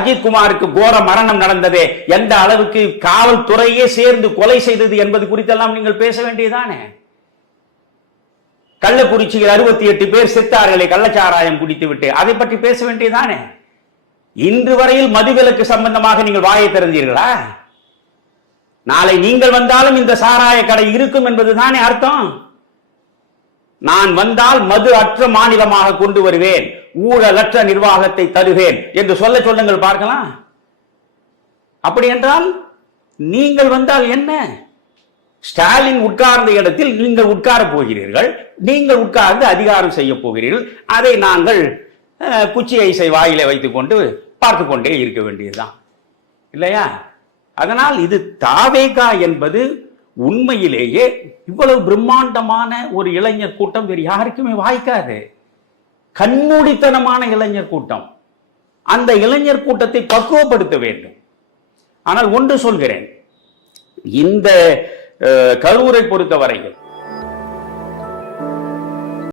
அஜித் குமாருக்கு கோர மரணம் நடந்ததே. எந்த அளவுக்கு காவல்துறையே சேர்ந்து கொலை செய்தது என்பது குறித்தெல்லாம் நீங்கள் பேச வேண்டியதானே? கள்ளக்குறிச்சியில் அறுபத்தி எட்டு பேர் செத்தார்களே கள்ளச்சாராயம் குடித்து விட்டு அதை பற்றி பேச வேண்டியதானே? இன்று வரையில் மதுவிலக்கு சம்பந்தமாக நீங்கள் வாயை திறந்தீர்களா? நாளை நீங்கள் வந்தாலும் இந்த சாராய கடை இருக்கும் என்பதுதானே அர்த்தம்? நான் வந்தால் மது அற்ற மாநிலமாக கொண்டு வருவேன். ஊழலற்ற நிர்வாகத்தை தருவேன் என்று சொல்ல சொல்லுங்கள் பார்க்கலாம். அப்படி என்றால் நீங்கள் வந்தால் என்ன? ஸ்டாலின் உட்கார்ந்த இடத்தில் நீங்கள் உட்கார போகிறீர்கள் நீங்கள் உட்கார்ந்து அதிகாரம் செய்ய போகிறீர்கள். அதை நாங்கள் குச்சி ஐசை வாயிலே வைத்துக்கொண்டு பார்த்து கொண்டே இருக்க வேண்டியதுதான். இல்லையா? அதனால் இது தாவேகா என்பது உண்மையிலேயே இவ்வளவு பிரம்மாண்டமான ஒரு இளைஞர் கூட்டம் வேறு யாருக்குமே வாய்க்காது. கண்மூடித்தனமான இளைஞர் கூட்டம். அந்த இளைஞர் கூட்டத்தை பக்குவப்படுத்த வேண்டும். ஆனால் ஒன்று சொல்கிறேன். இந்த அஹ், கரூரை பொறுத்தவரையில்